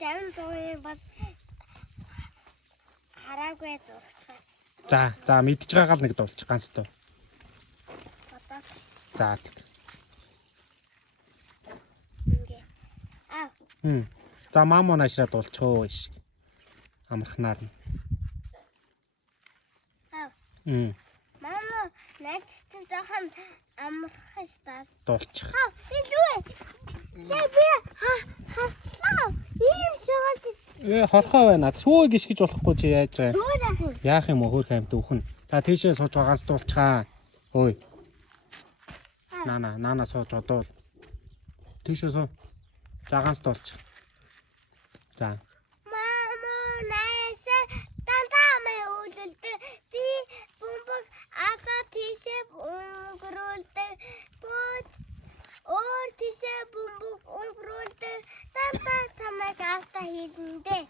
зарим зургийг бас хараагүй зурчихсан. За мэдж байгаа л нэг дуулчих ганц дуу. За тэг. Ингээ. За мамо наашраа дуулчихөө иш. Амархнаар нь. Мама next жоохон амархан стас. Дуулчих. Хавцлаа. Ийм шагаад. Хорхоо байна. Шүүг гიშгэж болохгүй чи яаж байгаа? Яах юм уу хөөх амт үхэн. За тийшээ сууж байгаа ганц дуулчихаа. Ой. Наана сууж одуул. Тийшээ суу. За ганц дуулчих. За. Мама найса тантамэ үлдэлтэй би бомбог аса тийшээ өнгөрүүлдэг. Өөр тийшээ бомбог өнгөрүүлдэг. Танта чамайг авта хийлэндээ.